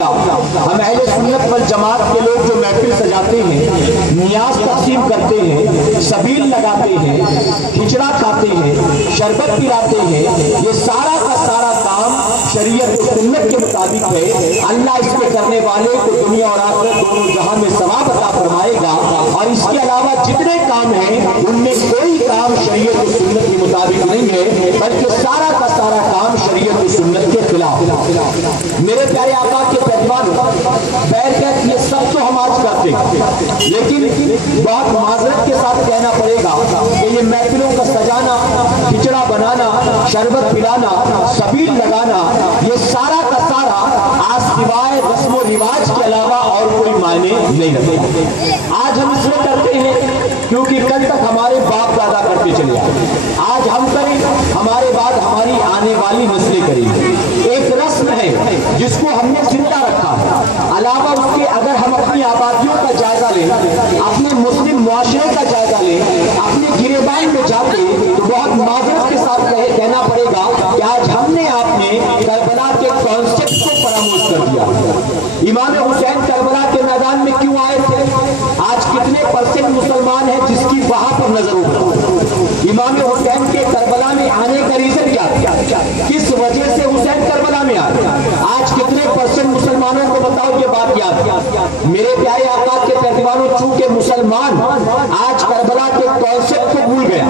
ہم اہل سنت والجماعت کے لوگ جو محفل سجاتے ہیں، نیاز تقسیم کرتے ہیں، سبیل لگاتے ہیں، کھچڑا کھاتے ہیں، شربت پلاتے ہیں، یہ سارا کا سارا کام شریعت و سنت کے مطابق ہے۔ اللہ اس کے کرنے والے کو دنیا اور آخرت دونوں جہاں میں ثواب عطا فرمائے گا، اور اس کے علاوہ جتنے کام ہیں ان میں کوئی کام شریعت و سنت کے مطابق نہیں ہے، بلکہ سارا کا سارا کام شریعت و سنت کے خلاف۔ میرے پیارے آقا کے یہ سب تو ہم آج کرتے ہیں، لیکن بہت معذرت کے ساتھ کہنا پڑے گا کہ یہ محفلوں کا سجانا، کھچڑا بنانا، شربت پلانا، سبیل لگانا، یہ سارا کا سارا آج سوائے رسم و رواج کے علاوہ اور کوئی معنی نہیں رکھتا۔ آج ہم اس لیے کرتے ہیں کیونکہ کل تک ہمارے باپ دادا کرتے چلے آئے، آج ہم کریں، ہمارے بعد ہماری آنے والی نسلیں کریں۔ ایک رسم ہے جس کو ہم نے زندہ رکھا ہے۔ علاوہ اس کے اگر ہم اپنی آبادیوں کا جائزہ لیں، اپنے مسلم معاشرے کا جائزہ لیں، اپنے گریبان میں جاتے تو بہت معذرت کے ساتھ کہنا پڑے گا کہ آج ہم نے آپ نے کربلا کے کانسیپٹ کو فراموش کر دیا۔ امام حسین کربلا کے میدان میں کیوں آئے تھے؟ آج کتنے پرسنٹ مسلمان ہیں جس کی وہاں پر نظر ہوگی؟ امام حسین کے کربلا میں آنے کا ریزن کیا؟ کس وجہ سے حسین کربلا میں آئے؟ آج کتنے پرسنٹ مسلمانوں کو بتاؤ یہ بات یاد؟ میرے پیارے آقا کے پیروانوں، چونکہ مسلمان آج کربلا کے کانسیپٹ کو بھول گیا،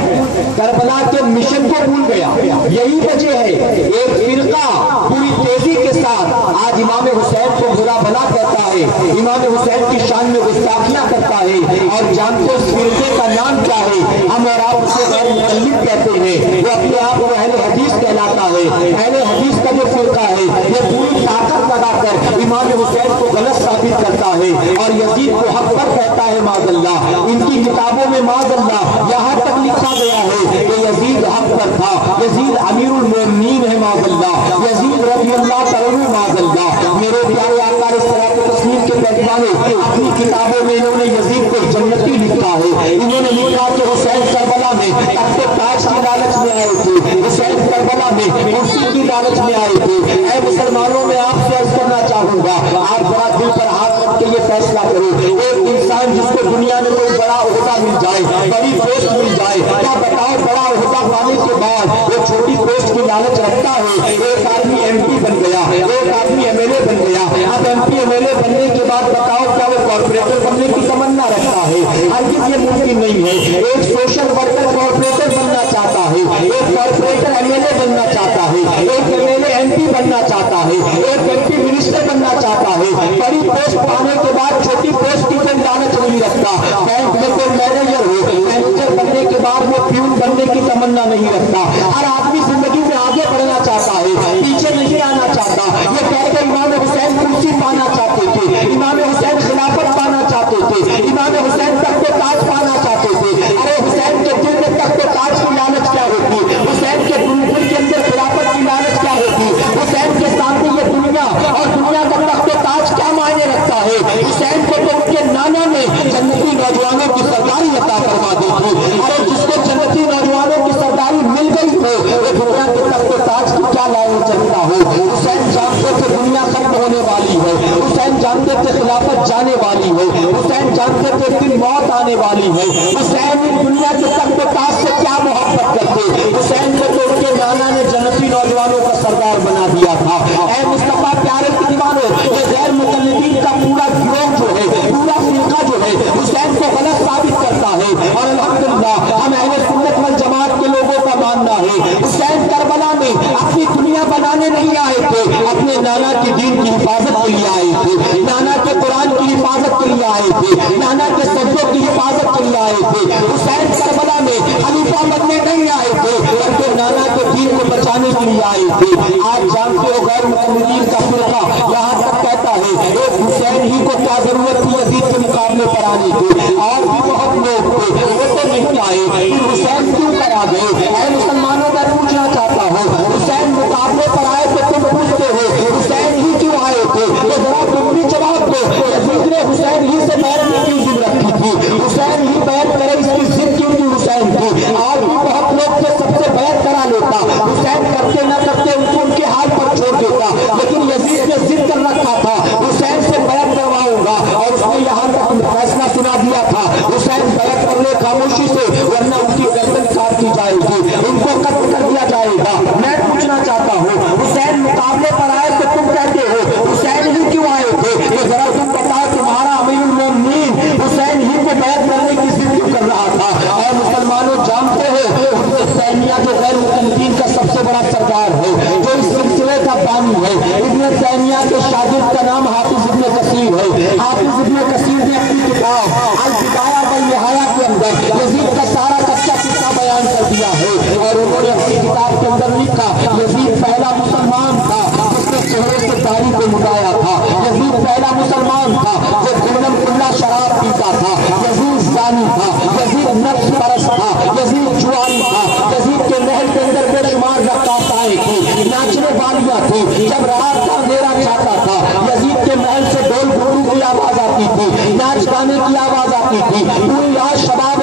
کربلا کے مشن کو بھول گیا، یہی وجہ ہے ایک فرقہ پوری تیزی کے ساتھ آج امام حسین کو برا بھلا کہتا ہے، امام حسین کی شان میں گستاخیاں کرتا ہے، اور جانتے اس فرقے کا نام کیا ہے؟ ہم اور آپ اسے غیر مقلد کہتے ہیں، وہ اپنے آپ کو اہل حدیث کہلاتا ہے۔ اہل حدیث کا جو فرقہ ہے یہ پوری طاقت لگا کر امام حسین کو غلط ثابت کرتا ہے اور یزید کو حق پر کہتا ہے، معاذ اللہ۔ ان کی کتابوں میں معاذ اللہ یہاں تک لکھا گیا ہے کہ یزید حق پر تھا، یزید امیر المومنین ہے، معاذ اللہ، یزید رضی اللہ تعالیٰ، معاذ اللہ۔ میرے پیارے آقا علیہ الصلوۃ والتسلیم کے پیروانوں، اپنی کتابوں میں انہوں نے یزید کو جنتی لکھا ہے۔ انہوں نے لکھا کہ حسین کربلا میں تخت تاج کی لالچ میں آئے تھے، حسین کربلا میں کرسی کی لالچ میں آئے تھے۔ اے مسلمانوں، میں آپ سے عرض کرنا چاہوں گا، آپ ذرا دل پر ہاتھ رکھ کے یہ فیصلہ کرو، ایک انسان جس کو دنیا میں کوئی بڑا عہدہ مل جائے، بڑی پوسٹ مل جائے، کیا بتاؤ بڑا عہدہ پانے کے بعد وہ چھوٹی پوسٹ کی لالچ رکھتا ہے؟ ایک آدمی ایم پی بن گیا، ایک آدمی ایم ایل اے بن گیا، اب M P M L A بننے کے بعد بتاؤ کیا وہ کارپوریٹر بننے کی تمنا رکھتا ہے؟ ہرگز یہ ممکن نہیں ہے۔ ایک سوشل ورکر کارپوریٹر بننا چاہتا ہے، ایک کارپوریٹر ایم ایل اے بننا چاہتا ہے، ایک M L A M P بننا چاہتا ہے، ایک ایم پی منسٹر بننا چاہتا ہے۔ بڑی پوسٹ پانے کے بعد چھوٹی پوسٹ کی کوئی لالچ نہیں رکھتا۔ بینک میں کوئی مینیجر ہو، مینیجر بننے کے بعد وہ پیون بننے کی تمنا نہیں رکھتا۔ ہر آدمی زندگی میں آگے بڑھنا چاہتا ہے، پیچھے نہیں آنا چاہتا۔ یہ کہہ کے امام حسین کرسی پانا چاہتے تھے، امام حسین خلافت پانا چاہتے تھے، امام حسین تخت تاج پانا چاہتے تھے۔ ارے حسین کے دل میں تخت تاج کی لالچ کیا ہوتی؟ حسین کے دل کے اندر خلافت کی لالچ کیا ہوتی؟ حسین کے سامنے یہ دنیا اور دنیا کا تخت تاج کیا معنی رکھتا ہے؟ حسین کو تو ان کے نانا نے جنتی نوجوانوں کی سرداری عطا فرما دی تھی۔ ارے جس کو جنتی نوجوانوں کی سرداری مل گئی ہے وہ دنیا کے تخت تاج کی کیا لالچ رکھتا ہے؟ حسین جانتے تھے دنیا ختم ہونے والی ہے، حسین جانتے تھے خلافت جانے والی ہے، حسین جانتے تھے کہ موت آنے والی ہے۔ حسین دنیا کے تخت تاج سے کیا محبت کرتے؟ حسین کو تو ان کے نانا نے جنتی نوجوانوں کا سردار بنا دیا تھا۔ اے مصطفیٰ پیارے کے دیوانوں، یہ غیر مقلدین کا پورا گروہ جو ہے، پورا فرقہ جو ہے، حسین کو غلط ثابت کرتا ہے، اور الحمدللہ ہم اہل سنت والجماعت کے لوگوں کا ماننا ہے حسین کربلا میں اپنی دنیا بنانے نہیں آئے تھے، اپنے نانا کی دین کی حفاظت کے لیے آئے تھے، نانا کے قرآن کی حفاظت کے لیے آئے تھے، نانا کے سجدوں کی حفاظت کے لیے آئے تھے۔ حسین کربلا میں خلیفہ بننے نہیں آئے تھے بلکہ نانا کے دین کو بچانے کے لیے آئے تھے۔ آج جانتے ہو غیر مقلدین کا فرقہ یہاں تک کہتا ہے ایک حسین ہی کو کیا ضرورت تھی یزید کے مقابلے پر آنے کی؟ اور بھی بہت لوگ تھے وہ تو نہیں آئے، پھر حسین کیوں کرا گئے؟ اے مسلمانوں میں پوچھنا چاہتا ہوں، حسین مقابلے پر آئے تو تم پوچھتے ہو حسین ہی کیوں آئے تھے؟ تو ذرا تم بھی جواب دو، یزید نے حسین ہی سے بیعت میں کیوں ضد رکھی تھی؟ حسین ہی بیعت کرے اس کی ضد کیوں تھی حسین کی؟ آج بھی بہت لوگ تھے سب سے بیعت کرا لیتا، حسین کرتے نہ کرتے ان کو ان کے حال پر چھوڑ دیتا، لیکن یزید نے ضد کر رکھا تھا۔ आलिम का नाम हाफिज इब्न कसीर है। हाफिज इब्न कसीर ने अपनी किताब अल बिदाया व निहाया के अंदर यजीद का सारा कच्चा किस्सा बयान कर दिया है और उन्होंने अपनी किताब के अंदर लिखा यजीद पहला मुसलमान था जिसने चेहरे से दाढ़ी को मुटाया था। यजीद पहला मुसलमान था जो खुल्लम खुल्ला शराब पीता था। यजीद जानी था, यजीद नफ्स परस्त था, यजीद जुआरी था। यजीद के महल के अंदर बेशुमार रक्कासाएं थी, नाचने वालियां थी। जब रात का अंधेरा छाता था यजीद के महल से ढोल घुंघरू की आवाज आती थी, नाच गाने की आवाज आती थी। पूरी रात शराब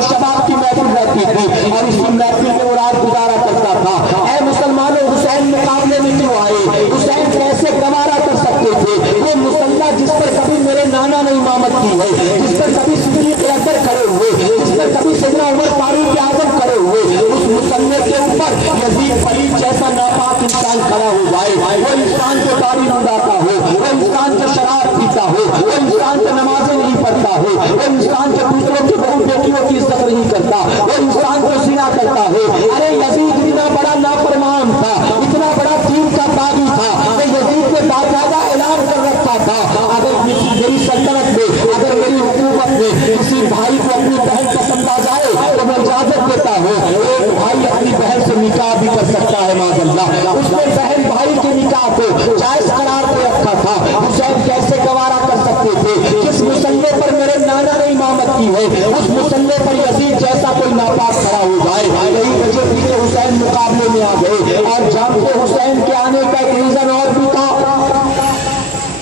शबाब की महफिल रहती थी और इसी महफिल में वो रात गुजारा करता था। ऐ मुसलमानों, हुसैन मुकाबले में क्यों आए? हुसैन कैसे गवारा कर सकते थे? वो मुसल्ला जिस पर कभी मेरे नाना ने इमामत की है, जिस पर कभी सिद्दीक़ अकबर खड़े हुए, जिस पर कभी सैयदना उमर फारूक आज़म खड़े हुए, उस मुसल्ले के ऊपर यजीद पलीद जैसा नापाक इंसान खड़ा हो जाए। वो इंसान को दाढ़ी मुंडाता हो, वो इंसान को शराब पीता हो, वो इंसान को नमाजें नहीं पढ़ता हो, वो इंसान को दूसरों की बहू बेटियों की इज्जत नहीं करता, वो इंसान को ज़िना करता हो। अरे यजीद इतना बड़ा नाफरमान था, इतना बड़ा दीन का बागी था कि यजीद ने बाकायदा ऐलान कर रखा था अगर मेरी सल्तनत में, अगर मेरी हुकूमत में किसी भाई को अपनी बहन पसंद आ जाए तो मैं इजाजत देता हूँ एक भाई अपनी बहन से निकाह भी कर सकता है। माज़अल्लाह, उसने बहन भाई के निकाह को जायज करार दे रखा था। हुसैन कैसे गवारा कर सकते थे? जिस मुसल्ले पर मेरे नाना ने इमामत की है उस मुसल्ले पर यजीद जैसा कोई नापाक खड़ा हो जाए। यही वजह थी कि हुसैन मुकाबले में आ गए। और जानते हुसैन के आने का एक रीजन और भी था।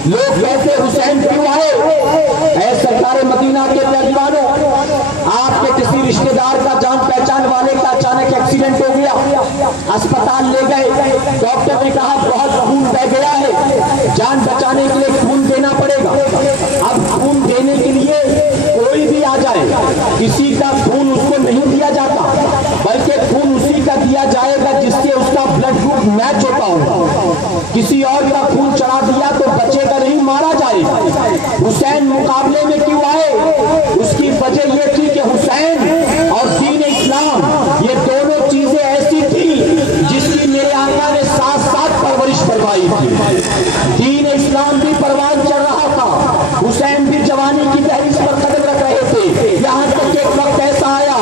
लोग कहते हुसैन क्यों आए? ऐ सरकार मदीना के पहलवानों, आपके किसी रिश्तेदार का जान पहचान वाले का अचानक एक्सीडेंट हो गया, अस्पताल ले गए, डॉक्टर ने कहा बहुत खून बह गया है, जान बचाने के लिए खून देना पड़ेगा। अब खून देने के लिए कोई भी आ जाए, किसी का खून उसको नहीं दिया जाता, बल्कि खून उसी का दिया जाएगा जिससे उसका ब्लड ग्रुप मैच होता हो। किसी और का खून चढ़ा दिया तो बचेगा नहीं, मारा जाएगा। हुसैन मुकाबले में क्यों आए? उसकी वजह यह थी कि हुसैन और दीन इस्लाम ये दोनों चीजें ऐसी थी जिसकी मेरे आका ने साथ साथ परवरिश करवाई थी। दीन इस्लाम भी परवान चढ़ रहा था, हुसैन भी जवानी की दहलीज पर कदम रख रहे थे। यहाँ तक एक वक्त ऐसा आया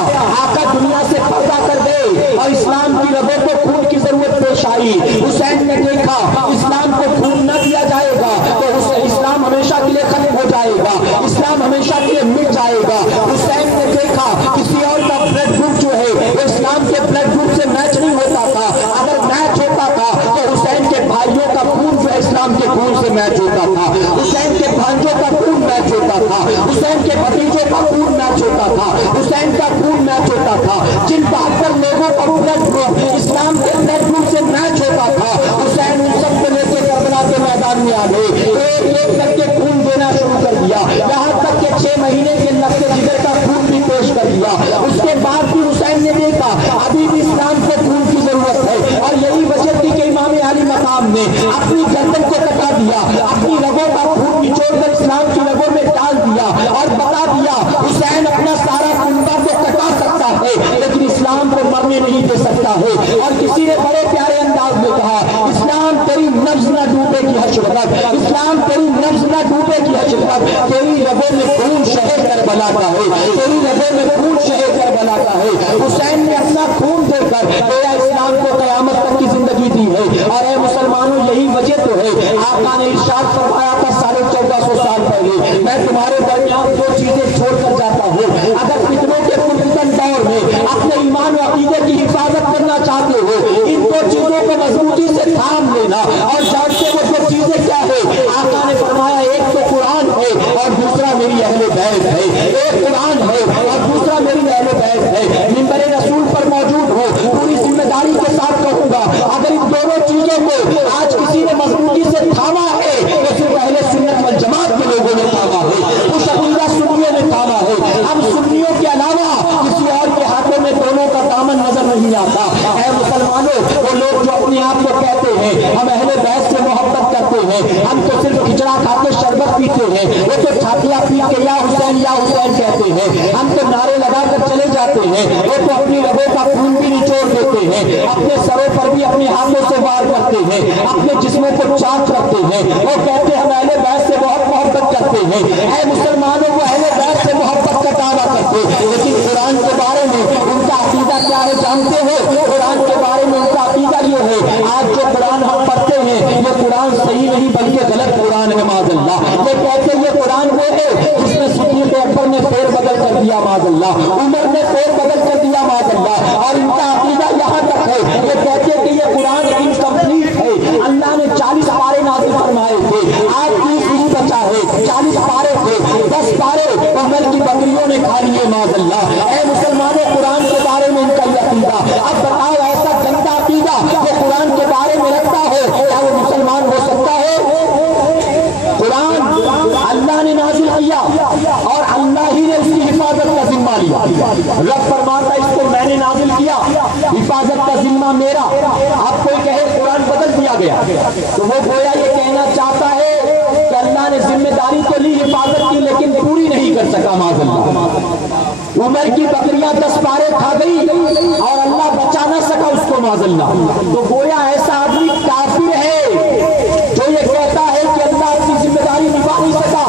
आका दुनिया से पर्दा कर गए और इस्लाम की रगों को खून की जरूरत पेश आई। हुसैन ने देखा इस्लाम को खून न दिया जाएगा तो इस्लाम हमेशा के लिए खत्म हो जाएगा, इस्लाम हमेशा के लिए मिट जाएगा। हुसैन ने देखा किसी और का ब्लड ग्रुप जो है वो इस्लाम के ब्लड ग्रुप से मैच नहीं होता था। अगर मैच होता था तो हुसैन के भाइयों का खून जो इस्लाम के खून से मैच होता था, हुसैन के भांजों का खून मैच होता था, हुसैन के भतीजों का खून मैच होता था, हुसैन का खून मैच होता था। जिन 72 लोगों का ब्लड ग्रुप इस्लाम के ब्लड ग्रुप से मैच होता था, हुसैन उन सबको लेकर करबला के मैदान में आ गए, एक करके खून देना शुरू कर दिया। यहाँ तक कि 6 महीने के लफ्ज़ जिगर का खून भी पेश कर दिया। उसके बाद भी हुसैन ने देखा अभी भी इस्लाम को खून की जरूरत है और यही वजह थी कि इमाम अली मकाम ने अपनी गर्दन को कटा दिया, अपनी रगों का खून निचोड़कर इस्लाम की रगों में डाल दिया और बता दिया हुसैन अपना सारा कुंबा को कटा सकता है लेकिन इस्लाम को मरने नहीं दे सकता है। और किसी ने बड़े प्यारे अंदाज में कहा इस्लाम तेरी नब्ज न डूबेगी हशरत, इस्लाम तेरी नब्ज न डूबेगी हशरत, तेरी रगों में खून शहर करबला का है, तेरी रगों में खून शहर करबला का है। हुसैन ने अपना खून देकर मेरा इस्लाम को कयामत तक की जिंदगी दी है। और ए मुसलमानों, यही वजह तो है आका ने इरशाद फरमाया था 1450 साल पहले, मैं तुम्हारे दरमियान 2 चीजें छोड़कर जाता हूँ। अगर फितनों के पुरफितन दौर में अपने ईमान और अकीदे की हिफाजत करना चाहते हो, इन 2 चीजों को मजबूती से थाम लेना। और जानते वो 2 चीजें क्या है? आका ने फरमाया एक तो कुरान है और दूसरा मेरी अहले बैत है। एक कुरान है और दूसरा मेरी अहले बैत है। मिंबर रसूल पर मौजूद हो, पूरी जिम्मेदारी के साथ कहूंगा अगर इन दोनों चीजों को आज किसी ने मजबूती से थामा है तो सिर्फ अहले सुन्नत वल जमात के लोगों ने थामा है, उस अकीदा सुन्नियों ने थामा है। हम सुन्नियों के अलावा किसी और के हाथों में दोनों का दामन नजर नहीं आता। ऐ मुसलमानों, वो लोग जो अपने आप को कहते हैं हम अहले बैत से मोहब्बत करते हैं, हम तो सिर्फ खिचड़ा खाते शरबत शरबत पीते हैं, वो तो छातियां पीट के या हुसैन कहते हैं। हम तो नारे लगा कर चले जाते हैं, वो तो अपनी रगों का खून भी निचोड़ देते हैं, अपने सरों पर भी अपने हाथों से वार करते हैं, अपने जिस्मों को चाक रखते हैं। वो कहते हैं हम अहले बैत से बहुत मोहब्बत करते हैं। ऐ मुसलमानों, वो अहले बैत से मोहब्बत का दावा करते हैं, लेकिन कुरान के बारे में उनका अकीदा क्या है जानते हो? कुरान के बारे में उनका अकीदा ये है, आज जो कुरान हम पढ़ते हैं ये कुरान सही नहीं बल्कि गलत कुरान है माज़अल्लाह। ये कहते हैं ये कुरान वो है जिसमें सिद्दीक़ अकबर ने फेर बदल कर दिया माज़अल्लाह, उमर ने फेर बदल कर दिया माज़अल्लाह। और इनका अकीदा यहाँ तक है, ये कहते हैं कि ये कुरान इनकम्प्लीट है। अल्लाह ने 40 पारे नाज़िल फरमाए थे, आज 30 ही बचा है। 40 पारे थे, 10 पारे उमर की बकरियों ने खा लिए माज़अल्लाह। ऐ मुसलमानों, कुरान के बारे में इनका ये अकीदा। अब बताओ, ऐसा गंदा अकीदा जो कुरान के बारे में रखता हो, क्या वो मुसलमान हो सकता है? कुरान अल्लाह ने नाज़िल किया और अल्लाह ही ने उसकी हिफाजत का जिम्मा लिया। रब फरमाता इसको मैंने नाज़िल किया, हिफाजत का जिम्मा मेरा। आप कोई कहे कुरान बदल दिया गया, तो वो गोया ये कहना चाहता है कि अल्लाह ने जिम्मेदारी तो ली, हिफाजत की, लेकिन पूरी नहीं कर सका माज़अल्लाह। उमर की बकरियां 10 पारे खा गई और अल्लाह बचा ना सका उसको माज़अल्लाह। तो गोया ऐसा आदमी काफिर है जो ये कहता है कि अल्लाह अपनी जिम्मेदारी निभा नहीं सका।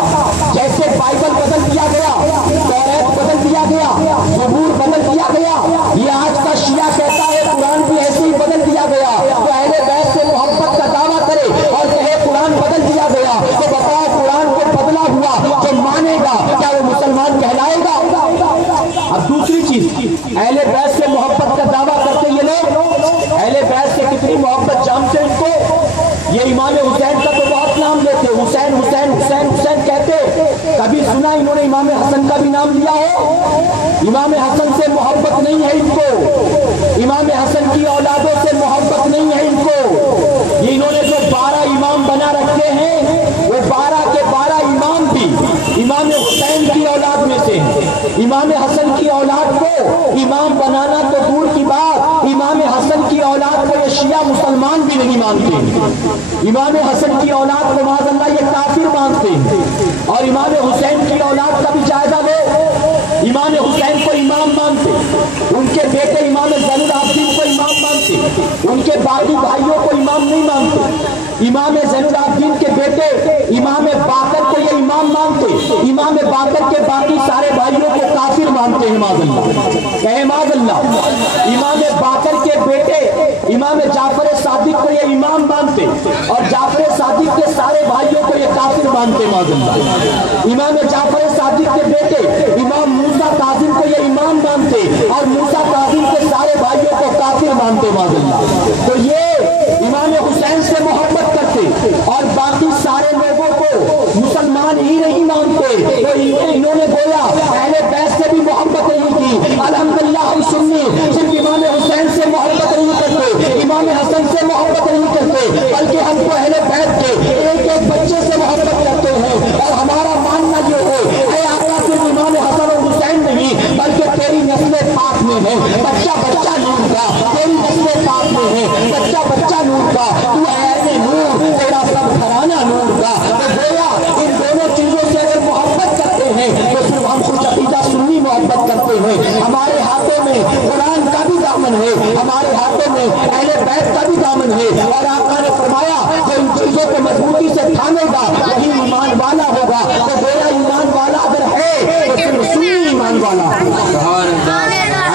जैसे बाइबल बदल दिया गया, तौरात बदल दिया गया, ज़बूर बदल दिया गया, ये आज का शिया कहता है कुरान भी ऐसे ही बदल दिया गया। तो अहले बैत से मोहब्बत का दावा करे और कहे कुरान बदल दिया गया, तो बताओ कुरान को बदला हुआ जो मानेगा क्या वो मुसलमान कहलाएगा? अब दूसरी चीज, अहले बैत से मोहब्बत का दावा करते ये लोग, अहले बैत से कितनी मोहब्बत जानते इनको? ये इमाम हुसैन का तो बहुत नाम लेते, हुसैन हुसैन हुसैन हुसैन कहते। कभी सुना इन्होंने इमाम हसन का भी नाम लिया हो? इमाम हसन से मोहब्बत नहीं है इनको, इमाम हसन की औलादों से मोहब्बत नहीं है इनको। ये इन्होंने जो 12 इमाम बना रखे हैं, वो 12 के 12 इमाम भी इमाम हुसैन की औलाद में से हैं। इमाम हसन की औलाद को इमाम बनाना तो दूर की बात, इमाम हसन की औलाद को ये शिया मुसलमान भी नहीं मानते। इमाम हसन की औलाद को माज़अल्लाह ये काफिर मानते हैं। और इमाम हुसैन की औलाद का भी जायजा लो, इमाम हुसैन को इमाम मानते, उनके बेटे इमाम ज़ैनुल आबिदीन को इमाम मानते, उनके बाकी भाइयों को इमाम नहीं मानते। इमाम ज़ैनुल आबिदीन के बेटे इमाम बाकर को ये इमाम मानते, इमाम बाकर के बाकी सारे भाइयों को काफिर मानते हैं माज़अल्लाह। कहे माज़अल्लाह। इमाम बाकर के बेटे इमाम जाफर सादिक को ये इमाम मानते और जाफर सादिक के सारे भाइयों को ये काफिर मानते माज़अल्लाह। इमाम जाफर सादिक के बेटे इमाम मूसा कासिम को ये इमाम मानते और मूसा कासिम के सारे भाइयों को काफिर मानते माज़अल्लाह। तो ये इमाम हुसैन से मोहब्बत करते और बाकी सारे लोगों को मुसलमान ही नहीं मानते। तो इन्होंने बोला अहले बैत से भी मोहब्बत नहीं की। अल्हम्दुलिल्लाह हम सुन्नी सिर्फ इमाम हुसैन से मोहब्बत नहीं करते, इमाम हसन से मोहब्बत नहीं करते, बल्कि हम तो अहले बैत के एक एक बच्चे से मोहब्बत करते हैं। और हमारा मानना ये है, ऐ आका सिर्फ इमाम हसन और हुसैन नहीं बल्कि तेरी नस्ल पाक में है, बच्चा बच्चा नूर का, तेरी नस्ल पाक में है, बच्चा बच्चा नूर का, तू ऐसे नूर, तेरा सब घराना नूर का। तो गोया इन दोनों चीजों से अगर मोहब्बत करते हैं तो सिर्फ हम कुछ अकीदा सुन्नी मोहब्बत करते हैं। हमारे हाथों में कुरान का भी दामन है, हमारे हाथों में अहले बैत का भी दामन है। और आका ने फरमाया जो इन चीजों को मजबूती से थामेगा वही ईमान वाला होगा। तो गोया ईमान वाला अगर है तो सिर्फ सुन्नी ईमान वाला,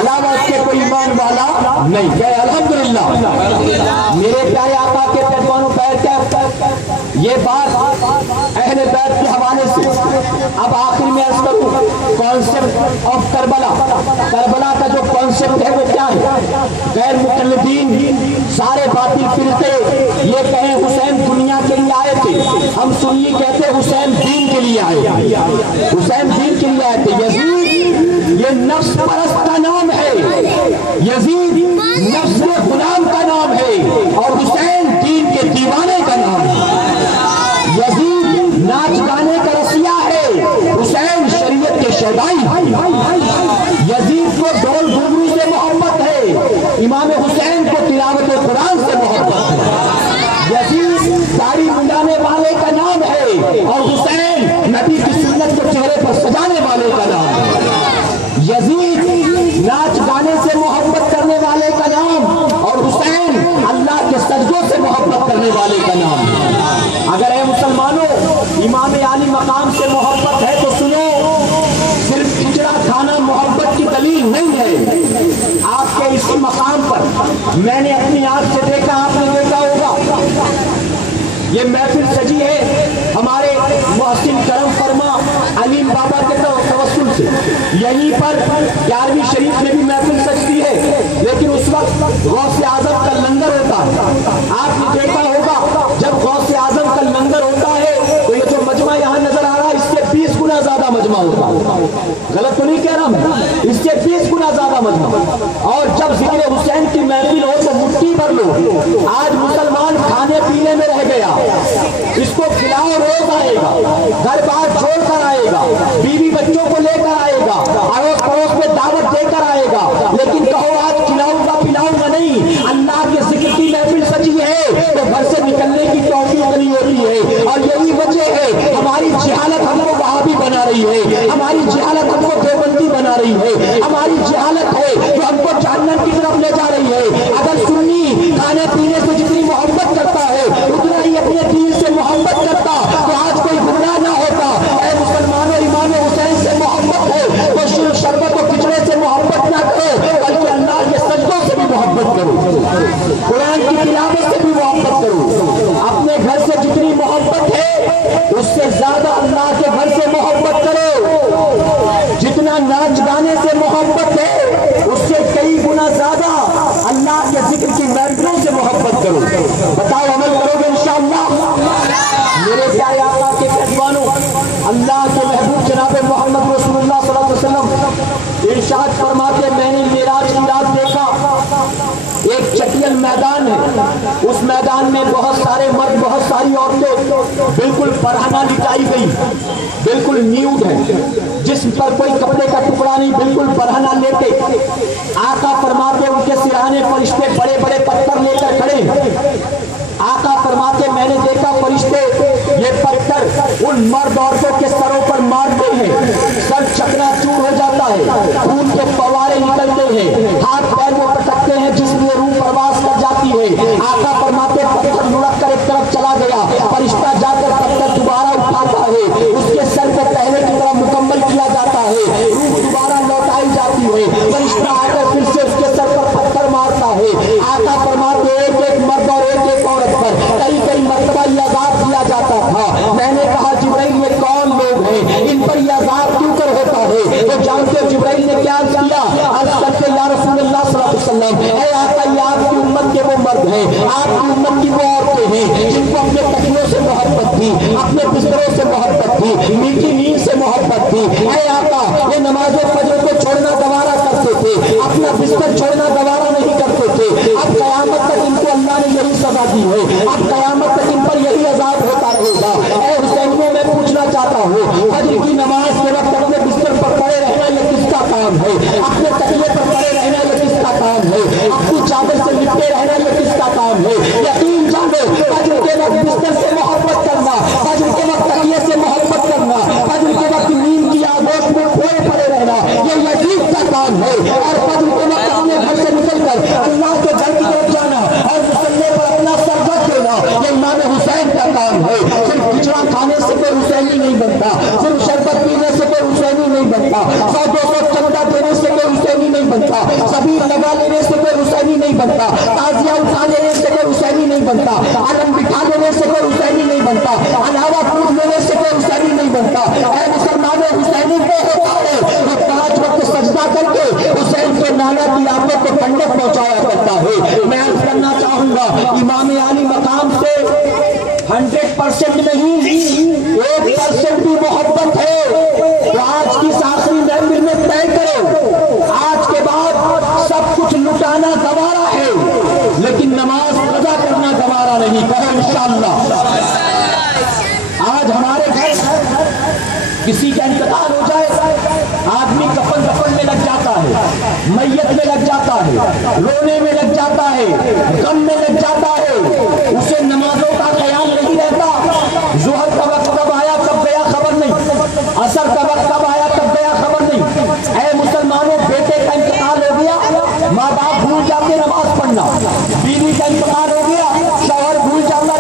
अलावा इसके कोई ईमान वाला नहीं। क्या अल्हम्दुलिल्लाह। मेरे प्यारे आका के पैरवानों पैर क्या ये बात अहले बैत के हवाले से। अब आखिर में अर्ज करूं कॉन्सेप्ट ऑफ करबला, करबला का जो कॉन्सेप्ट है वो क्या है? गैर मुकल्लिदीन सारे बातिल फिरते ये कहें हुसैन दुनिया के लिए आए थे, हम सुन्नी कहते हुसैन दीन के लिए आए, हुसैन दीन के लिए आए थे। यजीद ये नफ्स परस्त का नाम है, यजीद नफ्स गुलाम का नाम है और हुसैन दीन के दीवाने का नाम है। यजीद नाच गाने का रसिया है, हुसैन शरीयत के शहदाई। यजीद को ढोल घुंघरू से मोहब्बत है, इमाम हुसैन को तिलावत कुरान से मोहब्बत है। यजीद दाढ़ी मुंडाने वाले का नाम है और हुसैन رکھنے والے کا نام ہے۔ اگر اے مسلمانوں امام عالی مقام سے محبت ہے تو سنو، صرف کھچڑا کھانا محبت کی دلیل نہیں ہے۔ آپ کے اسی مقام پر میں نے اپنی آنکھ سے دیکھا، آپ نے دیکھا ہوگا، یہ محفل سجی ہے ہمارے محسن کرم فرما علیم بابا کے توسل سے۔ یہیں پر 11ویں شریف میں بھی محفل سجتی ہے، لیکن اس وقت غوث اعظم کا لنگر ہوتا ہے۔ آپ نے دیکھا ہوگا جب غوث اعظم کا لنگر ہوتا ہے تو یہ جو مجمع یہاں نظر آ رہا ہے اس سے 20 گنا زیادہ مجمع ہوتا ہے۔ غلط تو نہیں کہہ رہا میں، اس سے 20 گنا زیادہ مجمع۔ اور جب ذکر حسین کی محفل ہو تو مٹھی بھر لو۔ آج مسلمان کھانے پینے میں رہ گیا، اس کو کھلاؤ روز آئے گا، گھر بار چھوڑ کر آئے گا، بیوی بچوں کو لے کر آئے گا، اڑوس پڑوس میں دعوت دے کر آئے گا، لیکن کہو آج کھلاؤں گا پلاؤں گا نہیں۔ اللہ کے ذکر کی محفل سجی ہے تو گھر سے نکلنے کی توفیق نہیں ہوتی ہے، اور یہی وجہ ہے ہماری جہالت ہم کو وہابی بنا رہی ہے، ہماری جہالت ہم کو دیوبندی بنا رہی ہے، ہماری جہالت ہے جو ہم کو جہنم کی طرف لے جا رہی ہے۔ اگر سنی کھانے پینے سے جتنی محبت کرتا ہے اتنا ہی اپنے دین سے محبت کرتا تو آج کوئی گناہ نہ ہوتا۔ اے مسلمانوں، امام حسین سے محبت ہے تو صرف شربت و کچڑے سے محبت نہ کرو، بلکہ اللہ کے سجدوں سے بھی محبت کرو، قرآن کی تلاوت سے بھی محبت کرو۔ اپنے گھر سے جتنی محبت ہے اس سے زیادہ اللہ کے گھر سے محبت کرو۔ جتنا ناچ گانے سے محبت ہے اس سے کئی گنا زیادہ اللہ کے ذکر کی محفلوں سے محبت کرو۔ بتاؤ عمل کرو گے انشاءاللہ؟ میرے پیارے آقا کے پیروانوں، اللہ کے محبوب جناب محمد رسول اللہ صلی اللہ علیہ وسلم ارشاد فرماتے، میں نے معراج کی رات دیکھا، ایک چٹیل میدان ہے، اس میدان میں بہت سارے مرد بہت ساری عورتیں بالکل پرہنہ لٹائی گئی، بالکل نیوڈ ہے، جسم پر کوئی کپڑے کا ٹکڑا نہیں، بالکل پرہنہ لیتے۔ آقا فرماتے ان کے سرانے فرشتے بڑے بڑے پتھر لے کر کھڑے ہیں۔ آقا فرماتے میں نے دیکھا فرشتے یہ پتھر ان مرد عورتوں کے سروں پر مارتے ہیں، سر چکنا چور ہو جاتا ہے، خون کے فوارے نکلتے ہیں، ہاتھ پیر میں پٹکتے ہیں، جس میں روح پرواز کر جاتی ہے۔ آقا فرماتے پتھر لڑک کر ایک طرف چلا گیا، فرشتہ جا کر پتھر دوبارہ اٹھاتا ہے، اس کے سر کو پہلے کی طرح مکمل کیا جاتا ہے، روح دوبارہ لوٹائی جاتی ہے، فرشتہ آ کر پھر سے اس کے سر پر پتھر مارتا ہے۔ آقا فرماتے ایک ایک مرد اور ایک ایک عورت پر کئی کئی مرتبہ یہ عذاب دیا جاتا تھا۔ میں نے کہا جبرائیل یہ کون لوگ ہیں، ان پر یہ عذاب کیوں کر ہوتا ہے؟ تو جانتے ہو جبرائیل نے کیا کیا؟ عرض کرتے یا رسول اللہ صلی اللہ علیہ وسلم، اے آقا یہ آپ کی امت کے وہ مرد ہیں، آپ کی امت کی وہ عورتیں ہیں جن کو اپنے تکیوں سے محبت تھی، اپنے بستروں سے محبت تھی، میٹھی نیند سے محبت تھی۔ اے آقا یہ نماز فجر کو چھوڑنا گوارا کرتے تھے، اپنا بستر چھوڑنا گوارا نہیں کرتے تھے۔ اب قیامت تک ان کو اللہ نے یہی سزا دی ہے، اب قیامت تک ان پر یہی عذاب ہوتا رہے گا۔ اے حسینیوں میں پوچھنا چاہتا ہوں، فجر کی نماز کے وقت اپنے بستر پر پڑے رہنا یہ کس کا کام ہے؟ اپنے تکیے پر پڑے رہنا یہ کس کا کام ہے؟ اپنی چادر سے لپٹے رہنا یہ کس کا کام ہے؟ یقین جانو فجر کے وقت بستر سے محبت کرنا، فجر کے وقت تکیے سے محبت کرنا، فجر کے وقت نیند کی آگوش میں کھوئے پڑے رہنا یہ یزید کا کام ہے، اور فجر کے وقت اپنے گھر سے نکل کر اللہ کے گھر کی طرف جانا اور مصلے پر اپنا سر رکھ دینا یہ امام حسین کا کام ہے۔ صرف کھچڑا کھانے سے کوئی حسینی نہیں بنتا، صرف شربت پینے سے کوئی حسینی نہیں بنتا، 100-200 چندہ دینے سے کوئی حسینی نہیں بنتا، سبیل لگا لینے سے کوئی حسینی نہیں بنتا، تازیہ اٹھا لینے سے کوئی حسینی نہیں بنتا، علم بٹھا لینے سے کوئی حسینی نہیں بنتا، علاوہ پوچھ لینے سے کوئی حسینی نہیں بنتا۔ اے مسلمانوں، حسینی وہ ہوتا ہے جو 5 وقت سجدہ کر کے حسین کے نانا کی آنکھوں کو ٹھنڈک پہنچایا کرتا ہے۔ میں عرض کرنا چاہوں گا امام عالی مقام سے 100% نہیں 1% بھی محبت ہے تو آج کی آخری محفل میں طے کرو، آج کے بعد سب کچھ لٹانا گوارا ہے لیکن نماز قضا کرنا گوارا نہیں، کہو انشاءاللہ۔ آج ہمارے گھر کسی کا انتقال ہو جائے آدمی کفن دفن میں لگ جاتا ہے، میت میں لگ جاتا ہے، رونے میں لگ جاتا ہے، غم میں لگ جاتا ہے، اسے نمازوں کا خیال نہیں رہتا، ظہر کا وقت کب آیا کب گیا خبر نہیں، عصر کا وقت کب آیا کب گیا خبر نہیں۔ اے مسلمانوں، بیٹے کا انتقال ہو گیا ماں باپ بھول جاتے نماز پڑھنا، بیوی کا انتقال ہو گیا شوہر بھول جاتا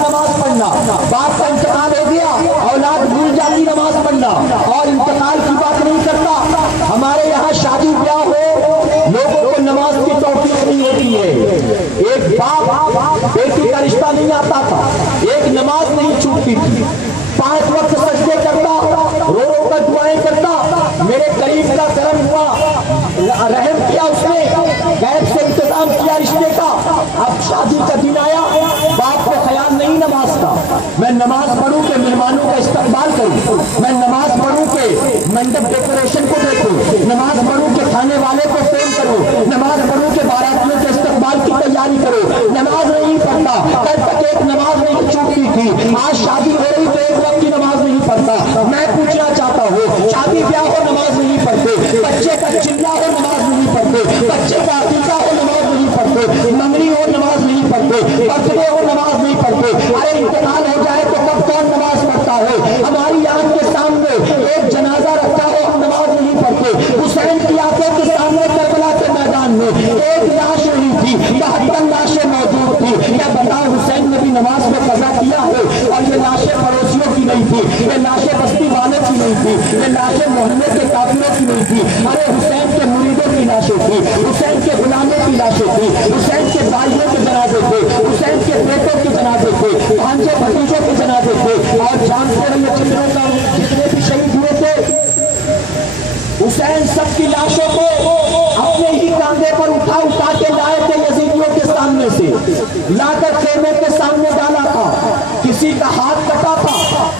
है, हमारी आंख के सामने एक जनाजा रखा हो, हम नमाज नहीं पढ़ते। हुसैन की आंखों के सामने करबला के मैदान में एक लाश नहीं थी, 72 लाशें मौजूद थी। क्या बताओ, हुसैन ने भी नमाज में कज़ा किया है? और ये लाशें पड़ोसियों की नहीं थी, ये लाशें बस्ती वालों की नहीं थी, ये लाशें मोहल्ले के काफिरों की नहीं थी। अरे हुसैन के मुरीदों की लाशें थी, हुसैन के गुलामों की लाशें थी, हुसैन के भाइयों के जनाजे थे, हुसैन के बेटों के जनाजे थे, भांजे भतीजों के जनाजे थे। और जानते हैं ये चित्रों का जितने भी शहीद हुए थे, हुसैन सबकी लाशों को अपने ही कांधे पर उठा उठा के लाए थे, यजीदियों के सामने से लाकर खेमे के सामने डाला था। किसी का हाथ कटा था,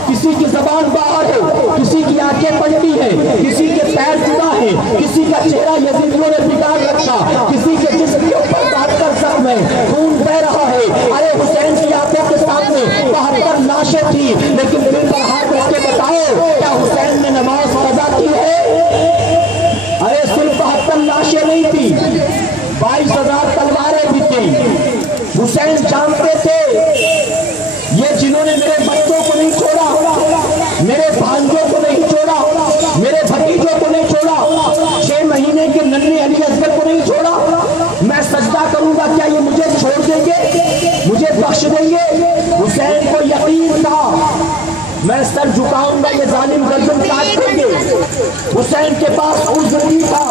किसी की जबान बाहर है, किसी की आंखें पलटी है, किसी के पैर जुड़ा है, किसी का चेहरा यजीदियों ने बिगाड़ रखा, किसी के जिस्म के ऊपर काटकर जख्म है, खून बह रहा है। अरे हुसैन की आंखों के सामने 72 लाशें थी, लेकिन दिल पर हाथ रख के बताओ, क्या हुसैन ने नमाज कज़ा की है? अरे सिर्फ 72 लाशें नहीं थी, 22,000 तलवारें भी थी। हुसैन जानते थे ये जिन्होंने मेरे बच्चों को नहीं छोड़ा, मेरे भांजों को नहीं छोड़ा, मेरे भतीजों को नहीं छोड़ा, 6 महीने के नन्हे अली असगर को नहीं छोड़ा, मैं सजदा करूंगा, क्या ये मुझे छोड़ देंगे, मुझे बख्श देंगे? हुसैन को यकीन था मैं सर झुकाऊंगा, ये जालिम गर्दन काट देंगे। हुसैन के पास उज़्र भी था।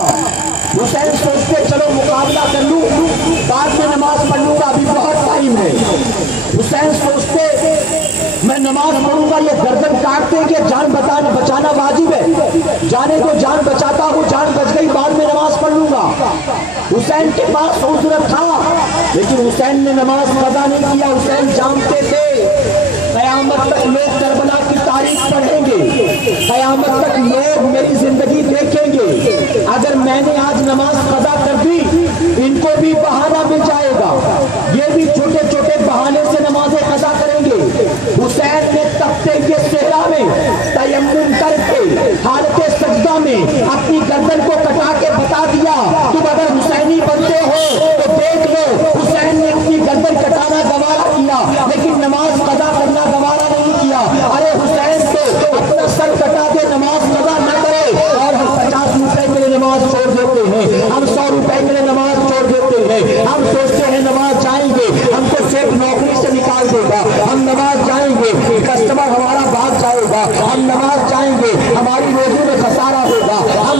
हुसैन सोचते चलो मुकाबला कर लूं, बाद में नमाज पढ़ लूंगा, अभी बहुत टाइम है। हुसैन सोचते मैं नमाज पढ़ूंगा, ये गर्दन काट देंगे, जान बचाना वाजिब है, जाने को जान बचाता हूँ, जान बच गई, बाद में नमाज पढ़ लूंगा। हुसैन के पास उज़्र था, लेकिन हुसैन ने नमाज कज़ा नहीं किया। हुसैन जानते थे कयामत तक लोग करबला की तारीख पढ़ेंगे, कयामत तक लोग मेरी जिंदगी देखेंगे। अगर मैंने आज नमाज कज़ा कर दी, इनको भी बहाना मिल जाएगा, ये भी छोटे छोटे बहाने से नमाजें कज़ा करेंगे। हुसैन ने तख्ते के सेहरा में तयम्मुम करके हालते सजदा में अपनी गर्दन को कटा के बता दिया, तुम अगर हुसैनी बनते हो तो देख लो। हुसैन ने अपनी गर्दन कटाना गवारा किया, लेकिन नमाज कज़ा करना गवारा नहीं किया। अरे हुसैन तो अपना सर कटा दे, नमाज कज़ा न करे, और हम 50 रुपए के लिए नमाज छोड़ देते हैं, हम 100 रुपए के लिए नमाज छोड़ देते हैं। हम सोचते हैं नमाज जाएंगे, हमको सिर्फ नौकरी से निकाल देगा, हम नमाज जाएंगे, कस्टमर हमारा भाग जाएगा, हम नमाज जाएंगे, हमारी रोजी में खसारा होगा, हम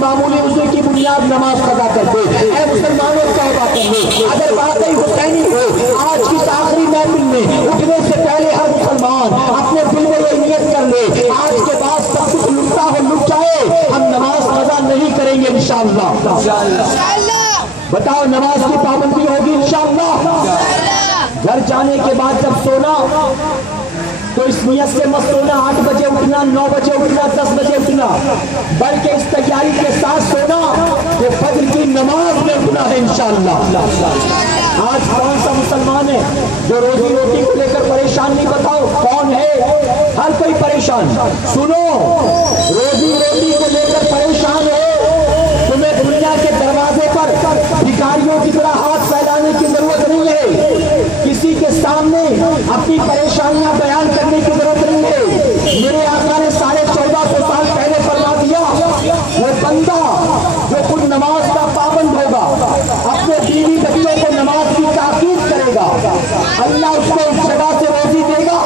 मामूली उसी की बुनियाद नमाज कज़ा करते। ऐ मुसलमानों तौबा कर लो, अगर वाकई हुसैनी हो, आज की आखिरी महफिल में उठने से पहले हर मुसलमान अपने दिल में ये नियत कर ले, आज के बाद सब कुछ लुटता हो लुट जाए, हम नमाज कज़ा नहीं करेंगे इंशाअल्लाह। बताओ, नमाज की पाबंदी होगी इंशाअल्लाह। घर जाने के बाद जब सोना तो इस नियत से मत सोना 8 बजे उठना, 9 बजे उठना, 10 बजे उठना, बल्कि इस तैयारी के साथ सोना कि फज्र की नमाज में उठना है इंशाअल्लाह। आज कौन सा मुसलमान है जो रोजी रोटी को लेकर परेशान नहीं? बताओ कौन है? हर कोई परेशान। सुनो, रोजी रोटी को लेकर परेशान हो, तुम्हें दुनिया के दरवाजे पर भिखारियों की तरह हाथ फैलाने की जरूरत नहीं है, किसी के सामने अपनी परेशानियां बयान करने की जरूरत नहीं है। मेरे आका ने 1450 साल पहले फरमा दिया, वो बंदा जो खुद नमाज का पाबंद होगा, अपने बीवी बच्चों को नमाज की ताकीद करेगा, अल्लाह उसको उस जगह से रोजी देगा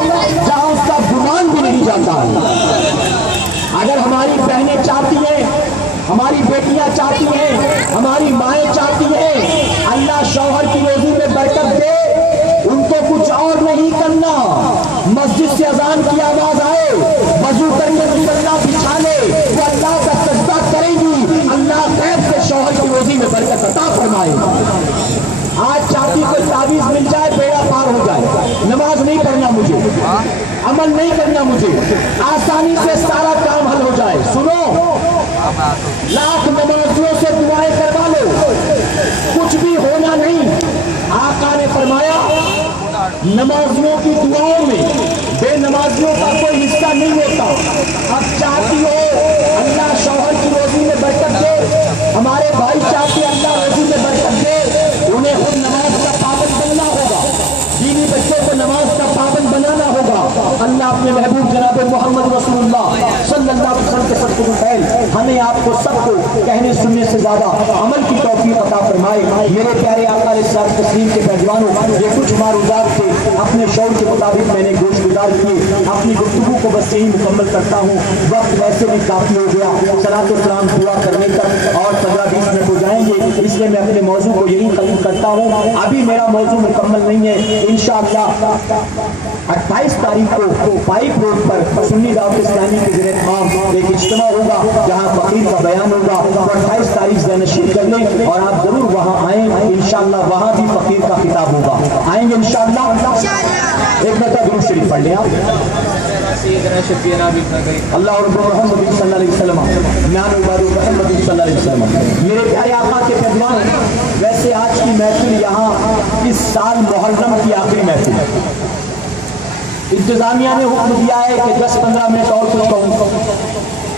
जहां उसका गुमान भी नहीं जाता है। अगर हमारी बहनें चाहती हैं, हमारी बेटियां चाहती हैं, हमारी माएँ चाहती हैं अल्लाह शौहर की रोजी में बरकत दे, उनको कुछ और नहीं करना, मस्जिद से अजान की आवाज आए, वजू करके मुसल्ला बिछा ले, वो अल्लाह का सजदा करेगी, अल्लाह गैब से शौहर की रोजी में बरकत अता फरमाए। आज चाहती कोई ताबीज मिल जाए, बेड़ा पार हो जाए, नमाज नहीं पढ़ना मुझे, अमल नहीं करना मुझे, आसानी से सारा काम हल हो जाए। सुनो, लाख नमाजियों से दुआएं करवा लो, कुछ भी होना नहीं। आका ने फरमाया नमाजियों की दुआओं में बेनमाजियों का कोई हिस्सा नहीं होता। अब चाहती हो अल्लाह शौहर की रोजी में बरकत दे, हमारे भाई चाहते अल्लाह रोजी में बरकत दे, उन्हें खुद नमाज का पाबंद बनना होगा, बीवी बच्चों को नमाज का पाबंद बनाना होगा। अल्लाह ने अपने महबूब जनाब मोहम्मद रसूलुल्लाह सल्लल्लाहु अलैहि वसल्लम के सदक़े फैल हमें आपको सबको कहने सुनने से ज्यादा अमल की तौफीक अता फरमाए। मेरे प्यारे आका अलैहिस्सलाम तस्लीम के पहलवानों, ये कुछ मारूज़ात थे, अपने शौर के मुताबिक मैंने गोश गुजार किए। अपनी गुफ्तगू को बस यही मुकम्मल करता हूँ, वक्त वैसे भी काफी हो गया, सलात व सलाम पूरा करने तक और 15-20 मिनट हो जाएंगे, इसलिए मैं अपने मौजू को यही खत्म करता हूँ। अभी मेरा मौजू मुकम्मल नहीं है, इंशाअल्लाह 28 तारीख को पाइप रोड पर सुन्नी दावत इस्लामी के ज़ेर-ए-क़याम एक इज्तिमा होगा जहाँ फ़कीर का बयान होगा। तो 28 तारीख ज़हनशीन कर लें और आप जरूर वहाँ आएँ, इंशाअल्लाह वहाँ भी फ़कीर का खिताब होगा। आएंगे इंशाअल्लाह। एक मरतबा दुरूद शरीफ पढ़ लें आप। अल्लाह मोहम्मद सल्लल्लाहु अलैहि वसल्लम मोहम्मद सल्लल्लाहु अलैहि वसल्लम। मेरे प्यारे आका के पहलवान, वैसे आज की महफिल यहाँ इस साल मुहर्रम की आखिरी महफिल है। इंतजामिया ने हुक्म दिया है कि 10-15 मिनट और कुछ कहूँ,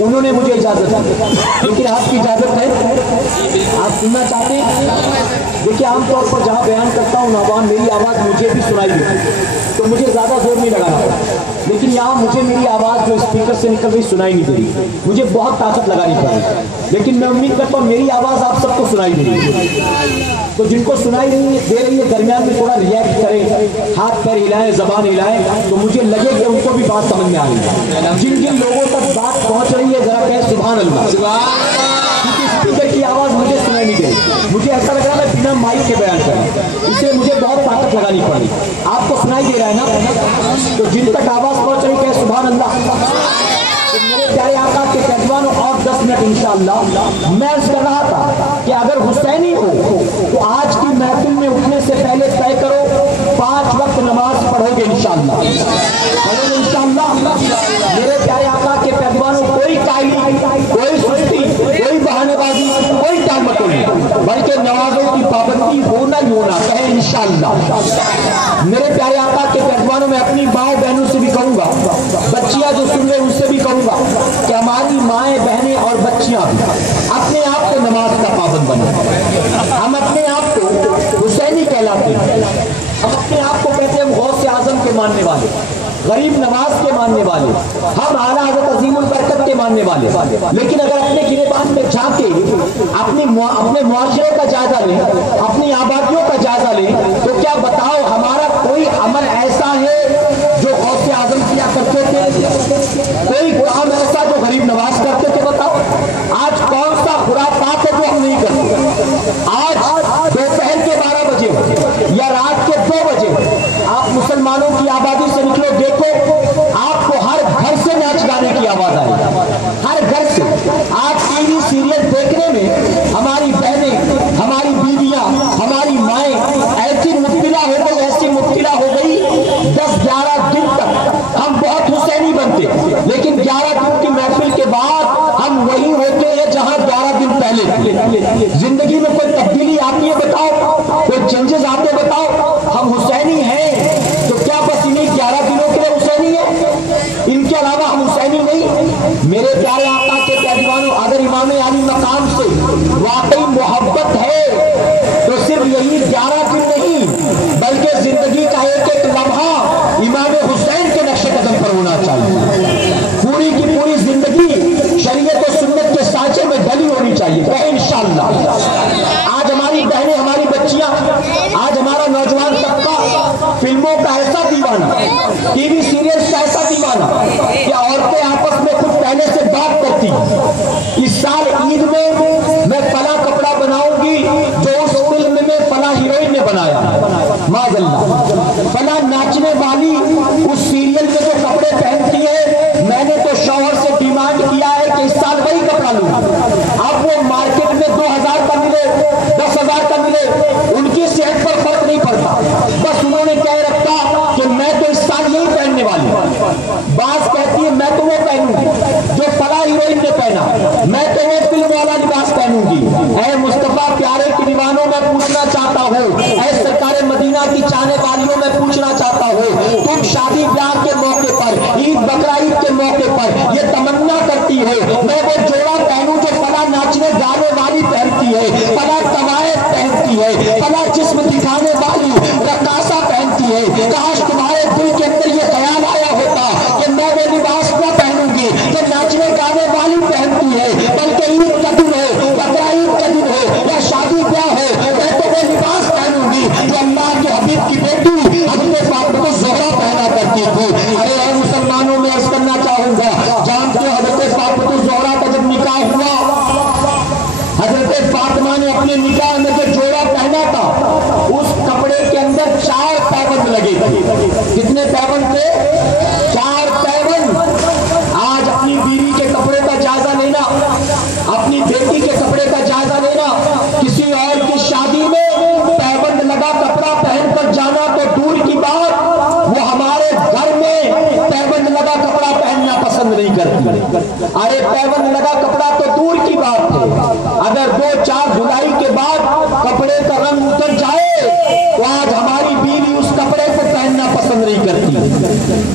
उन्होंने मुझे इजाजत दी, लेकिन आपकी इजाजत है? आप सुनना चाहते हैं? देखिए, आमतौर पर जहाँ बयान करता हूँ नौजवान, मेरी आवाज़ मुझे भी सुनाई देती, तो मुझे ज़्यादा जोर नहीं लगाना पड़ा, लेकिन यहाँ मुझे मेरी आवाज़ जो स्पीकर से निकल रही सुनाई नहीं दे रही, मुझे बहुत ताकत लगानी पड़ी, लेकिन मैं उम्मीद करता हूँ मेरी आवाज़ आप सबको सुनाई दे रही है। तो जिनको सुनाई दे रही है दरमियान में थोड़ा रिएक्ट करें, हाथ पैर हिलाएं, जबान हिलाएं, तो मुझे लगे कि उनको भी बात समझ में आ रही है। जिन जिन लोगों तक बात पहुँच रही है जरा कहें सुभान अल्लाह। क्योंकि स्पीकर की आवाज़ मुझे सुनाई नहीं दे रही, मुझे ऐसा लग रहा है बिना माइक के बयान करें, इसलिए मुझे बहुत ताकत लगानी पड़ी। आपको सुनाई दे रहा है ना? तो जिन तक आवाज़ पहुँच रही है सुभान अल्लाह। तो मेरे प्यारे आका के पहलवानों, और 10 मिनट इंशाअल्लाह। मैं अर्ज़ कर रहा था कि अगर हुसैनी हो तो आज की महफिल में उठने से पहले तय करो 5 वक्त नमाज पढ़ोगे इंशाअल्लाह, पढ़ोगे इंशाअल्लाह। मेरे प्यारे आका के पहलवानों, कोई कायली, कोई सुस्ती, कोई बहानेबाजी, कोई टालमटोली, बल्कि नमाजों की पाबंदी होना ही होना, कहें इंशाअल्लाह। मेरे प्यारे आका के पहलवानों, मैं अपनी माओ बहनों से भी कहूँगा, बच्चियाँ जो सुन रहे उनसे भी कहूँगा कि हमारी माएँ बहनें और बच्चियाँ भी अपने आप को नमाज का पाबंद बने। हम अपने आप को हुसैनी कहलाते हैं, हम अपने आप को कहते हैं हम गौसे आजम के मानने वाले, गरीब नवाज के मानने वाले, हम आला हज़रत अज़ीमुल बरकत के मानने वाले। लेकिन अगर अपने गिरेबान में जाके अपने मुआशरे का जायजा लें, अपनी आबादियों का जायजा लें, तो क्या बताओ हमारा कोई अमल ऐसा है जो गौसे आजम किया करते थे? कोई काम ऐसा जो गरीब नवाज करते थे? बताओ आज कौन सा खुराफात है जो हम नहीं करते? आज दोपहर के 12 बजे या रात के 2 बजे आप मुसलमानों की आबादी से निकलो, देखो आपको हर घर से नाच गाने की आवाज आएगी, हर घर से। आज टीवी सीरियल देखने में हमारी बहनें, हमारी बीवियां, हमारी माएं ऐसी मुब्तिला हो गई, ऐसी मुब्तिला हो गई, 10-11 दिन तक हम बहुत हुसैनी बनते, लेकिन 11 दिन की महफिल के बाद हम वही होते हैं जहां 11 दिन पहले थे। जिंदगी में कोई तब्दीली आती है बताओ, कोई चेंजेस आते बताओ? हम हुसैनी हैं तो क्या बस इन्हीं 11 दिनों के लिए हुसैनी है? इनके अलावा हम हुसैनी नहीं? मेरे प्यारे आका के पहलवानों, अगर इमाम अली मकाम से वाकई मोहब्बत है तो सिर्फ यही 11 दिन नहीं, बल्कि जिंदगी का एक-एक लम्हा इमाम हुसैन के नक्शे कदम पर होना चाहिए। पूरी की पूरी जिंदगी शरीयत और सुन्नत के सांचे में ढली होनी चाहिए, इंशाअल्लाह। आज हमारी बहनें, हमारी बच्चियां, आज हमारा नौजवान तबका फिल्मों का ऐसा दीवाना, टीवी सीरियल्स का ऐसा दीवाना कि औरतें आपस में कुछ पहले से बात करती। इस साल ईद में मैं फला कपड़ा बनाऊंगी जो उस फिल्म में फला हीरोइन ने बनाया, माज़अल्लाह। फला नाचने वाली उस सीरियल में जो कपड़े पहनती है, मैंने तो शौहर से डिमांड किया है कि इस साल वही कपड़ा लूंगा। अब वो मार्केट में 2000 का मिले, 10,000 का मिले, उनकी सेहत पर फर्क नहीं पड़ता, बस उन्होंने कह रखा कि मैं तो इस साल यही पहनने वाली हूं। अरे पैबंद लगा कपड़ा तो दूर की बात है, अगर 2-4 धुलाई के बाद कपड़े का रंग उतर जाए तो आज हमारी बीवी उस कपड़े को पहनना पसंद नहीं करती।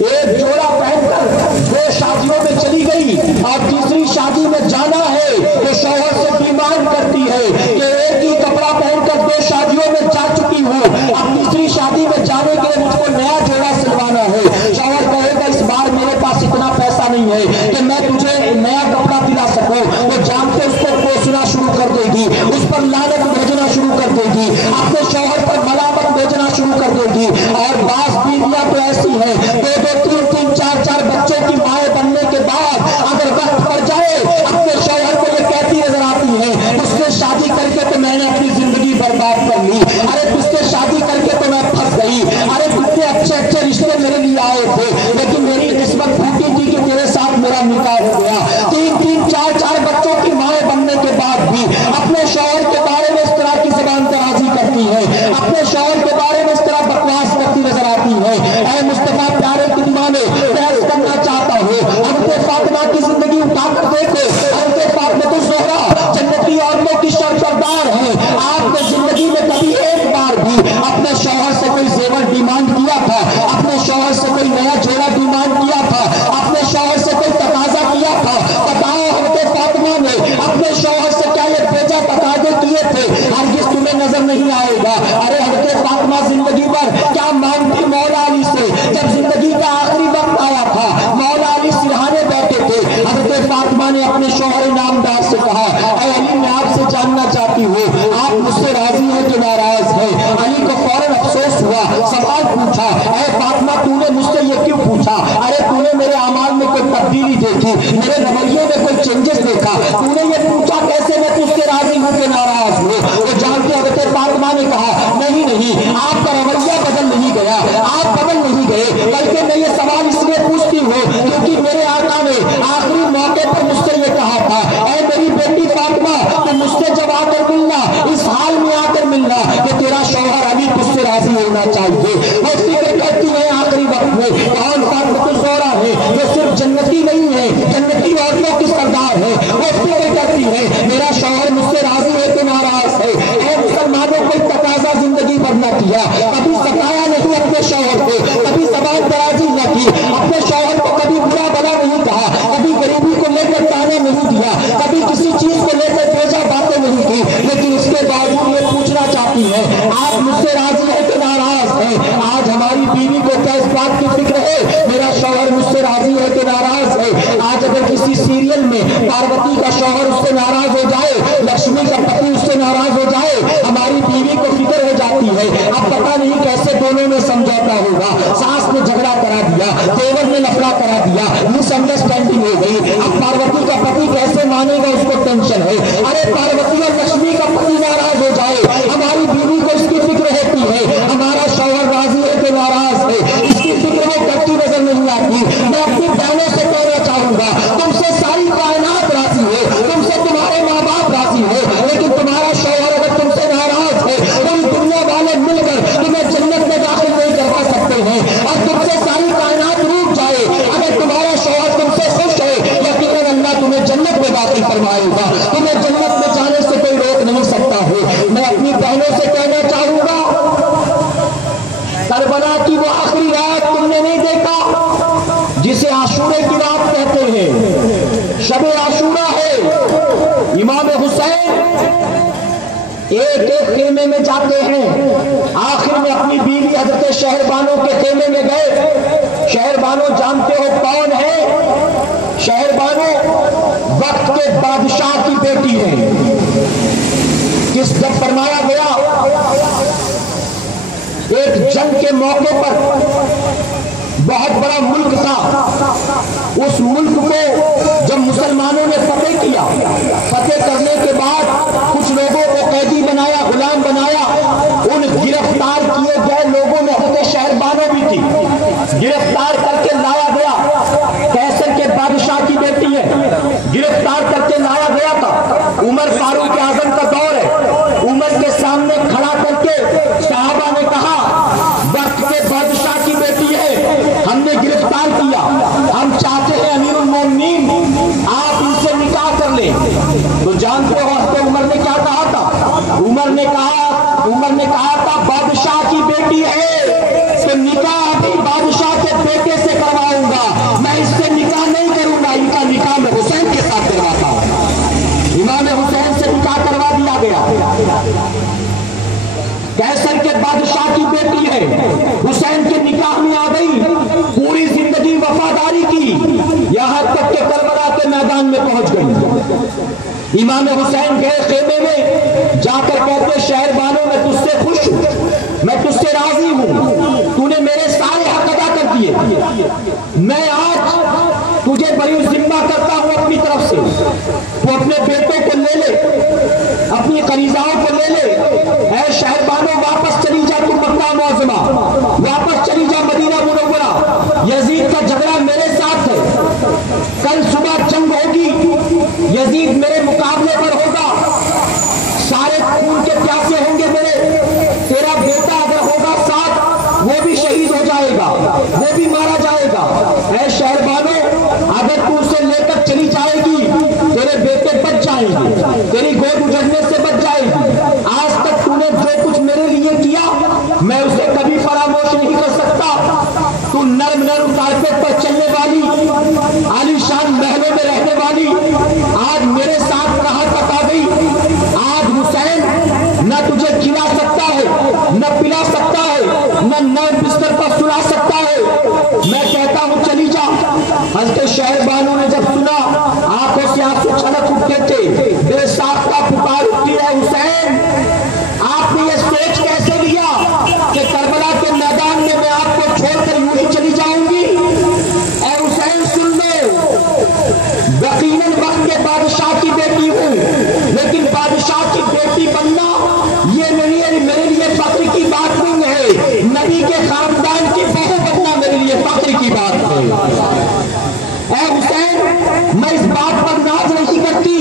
एक जोड़ा पहनकर 2 शादियों में चली गई और तीसरी शादी में जाना है तो शौहर से डिमांड करती है कि एक ही कपड़ा पहनकर 2 शादियों में जा चुकी हूँ, अब तीसरी शादी में जाने के लिए मुझको नया जोड़ा सिलवाना है। शौहर कहेगा इस बार मेरे पास इतना पैसा नहीं है कि मैं तुझे नया कपड़ा दिला सकूं, वो जानते उसको कोसना शुरू कर देगी, उस पर लानत भेजना शुरू कर देगी, अपने शौहर पर मलामत भेजना शुरू कर देगी। और बास बीवियां तो ऐसी है 2-2, 3-3, 4-4 बच्चों की माएँ बनने के बाद अगर वक्त पड़ जाए अपने शौहर को ये कहती नजर आती है उसने शादी करके तो मैंने अपनी जिंदगी बर्बाद कर ली, अरे तुझसे शादी करके तो मैं फंस गई, अरे कितने अच्छे रिश्ते मेरे लिए आए थे लेकिन मेरी किस्मत फूटी थी कि तेरे साथ मेरा निकाह हो गया। 3-3, 4-4 बच्चों की माएँ बनने के बाद भी अपने शौहर के बारे में इस तरह की ज़बान दराजी करती है, अपने शौहर के बारे में इस तरह बकवास करती नजर आती है। ऐ मुस्तफा प्यारे की दीवाने, बहस करना चाहता हूँ, हमसे फातिमा की जिंदगी उठाकर देखो, हमसे फातिमा तो ज़ोहरा जन्नती औरतों की सरदार है। आपने जिंदगी में कभी एक बार भी अपने शौहर से कोई जेवर डिमांड किया था, अपने शौहर से कोई नया जोड़ा डिमांड किया था, अपने शौहर से कोई तकाजा किया था? बताओ हमसे फातिमा ने अपने शौहर से क्या ये बेजा तकाजे किए थे? हरगिज़ तुम्हें नजर नहीं आएगा। अरे हमसे फातिमा जिंदगी भर क्या मांगती मौला अली से? जब जिंदगी का आखिरी वक्त आया था मौला अली सिरहाने बैठे थे, हजरत फातिमा ने अपने शौहर नामदार से कहा, ऐ अली मैं आपसे जानना चाहती हूँ आप मुझसे राजी हैं कि नाराज हैं? अली को फौरन अफसोस हुआ, सवाल पूछा, ऐ फातिमा तूने मुझसे ये क्यों पूछा? अरे तूने मेरे अमाल में कोई तब्दीली देखी, मेरे रवैये में कोई चेंजेस देखा, तूने ये पूछा कैसे मैं तुझसे राजी हूँ कि नाराज हूँ? वो जानते हजरत फातिमा ने कहा नहीं आपका रवैया बदल नहीं गया, आप बदल नहीं गए, बल्कि मैं ये सवाल इसलिए पूछती हूँ क्योंकि मेरे आका ने आखिरी मौके पर मुझसे ये कहा था, ऐ मेरी बेटी फातिमा तो मुझसे जब आकर मिलना इस हाल में आकर मिलना कि तेरा शौहर अली तुझसे राजी होना चाहिए। वो फिक्र करती है आखिरी वक्त में कौन फातिमा ज़ोहरा है, वो सिर्फ जन्नती नहीं है, जन्नती औरतों की सरदार है। वो फिक्र करती है मेरा शौहर मुझसे राजी है कि नाराज है। ऐ मुसलमानों कोई तकाजा जिंदगी भर न किया, कभी सताया नहीं अपने शौहर को, कभी ज़बान दराजी न की, अपने शौहर को कभी बुरा भला नहीं कहा, कभी गरीबी को लेकर ताना नहीं दिया, कभी किसी चीज को लेकर बेजा बातें नहीं की, लेकिन इसके बावजूद ये पूछना चाहती है आप मुझसे राजी है कि नाराज है? आज हमारी बीवी को क्या इस बात की फिक्र है मेरा शौहर मुझसे राजी है कि नाराज है? आज अगर किसी सीरियल में पार्वती का शौहर उससे नाराज हो जाए, लक्ष्मी का पति उससे नाराज हो जाए, हमारी बीवी को फिक्र हो जाती है अब पता नहीं कैसे दोनों में समझौता होगा। सास ने झगड़ा करा दिया, देवर ने लफड़ा करा दिया, मिसअंडरस्टैंडिंग हो गई, अब पार्वती का पति कैसे मानेगा उसको टेंशन है। अरे पार्वती और लक्ष्मी का पति नाराज हो जाए, हमारी बीवी को इसकी फिक्र होती है हमारा शौहर राजी है कि नाराज है, इसकी फिक्र वो करती नजर नहीं आती। मैं अपनी बहनों से कहना चाहूंगा तुमसे सारी कायनात राजी है, तुमसे तुम्हारे माँ बाप राजी है, लेकिन तुम्हारा शौहर अगर तुमसे नाराज है तो इस दुनिया वाले मिलकर तुम्हें जन्नत में दाखिल नहीं करवा सकते हैं। और तुमसे सारी कायनात रुक जाए, अगर तुम्हारा शौहर तुमसे खुश है यकीनन अल्लाह तुम्हें जन्नत में दाखिल करवाएगा, तुम्हें जन्नत में जाने से कोई रोक नहीं सकता है। मैं अपनी बहनों से कहना चाहूंगा करबला की वो आखिरी रात तुमने नहीं देखा जिसे आशूरे की रात कहते हैं, शबे आशूरा है। इमाम हुसैन एक खेमे में जाते हैं, आखिर में अपनी बीवी हजरत शहरबानो के खेमे में गए। शहरबानो जानते हो कौन है? शहरबानो वक्त के बादशाह की बेटी है। किस जब फरमाया गया एक जंग के मौके पर बहुत बड़ा मुल्क था, उस मुल्क को जब मुसलमानों ने फतेह किया, फतेह करने के बाद कुछ लोगों को कैदी बनाया, गुलाम बनाया, उन गिरफ्तार किए गए लोगों में हजरत शहरबानो भी थी। गिरफ्तार करके लाया गया, कैसर के बादशाह की बेटी है, गिरफ्तार करके लाया गया था। उमर फारूक आजम का दौर है, उमर के सामने खड़ा करके साहबा ने कहा वक्त के बादशाह की बेटी है, हमने गिरफ्तार किया, हम चाहते हैं अमीरुल मोमिनीन امام حسین گئے خیمے میں، جا کر کہتے شہر بانو میں تجھ سے خوش ہوں، میں تجھ سے راضی ہوں، تو نے میرے سارے حق ادا کر دیے، میں آج تجھے بری ذمہ کرتا ہوں اپنی طرف سے، تو اپنے بیٹوں کو لے لے، اپنی قریضاؤں کو لے لے، اے شہر بانو واپس چلی جا، تو مکہ معظمہ واپس چلی جا مدینہ منورہ، یزید کا جھگڑا میرے ساتھ ہے، کل صبح جنگ ہوگی، یزید میرے مقابلے پر ہوگا، سارے خون کے پیاسے ہوں گے میرے، تیرا بیٹا اگر ہوگا ساتھ وہ بھی شہید ہو جائے گا، وہ بھی مارا جائے گا، اے شہر بانو اگر تو اسے لے کر چلی جائے گی تیرے بیٹے بچ جائیں گے، تیری گود اجڑنے سے بچ جائے گی، آج تک تو نے جو کچھ میرے لیے کیا میں اسے کبھی فراموش نہیں کر سکتا، تو نرم نرم کارپیٹ پر چلنے والی، عالی شان محلوں میں رہنے والی، آج میرے ساتھ کہاں تک آ گئی، آج حسین نہ تجھے کھلا سکتا ہے، نہ پلا سکتا ہے، نہ نرم بستر پر سلا سکتا ہے، میں کہتا ہوں چلی جا۔ حضرت شہر بانو نے جب سنا آنکھوں سے آنسو چھلک اٹھتے تھے، بے ساختہ پکار اٹھتی ہے حسین آپ نے یہ سوچ کیسے لیا کہ کربلا کے میدان میں میں آپ کو چھوڑ کر یوں ہی چلی جاؤں گی؟ اے حسین سن لو، یقیناً وقت کے بادشاہ کی بیٹی ہوں، لیکن بادشاہ کی بیٹی بننا یہ میرے لیے فخر کی بات نہیں ہے، نبی کے خاندان کی بہو بننا میرے لیے فخر کی بات ہے۔ اے حسین میں اس بات پر ناز نہیں کرتی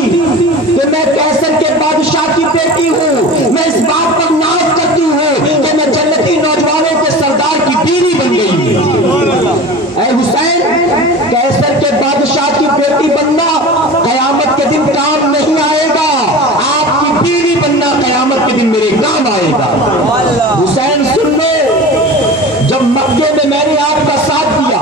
کہ میں کیسر کے بادشاہ کی بیٹی ہوں، میں اس بات پر ناز کرتی ہوں کہ میں جنتی نوجوانوں کے سردار کی بیوی بن گئی ہوں۔ اے حسین کیسر کے بادشاہ کی بیٹی بننا قیامت کے دن کام نہیں آئے گا، آپ کی بیوی بننا قیامت کے دن میرے کام آئے گا۔ حسین سن لو، جب مکے میں نے آپ کا ساتھ دیا،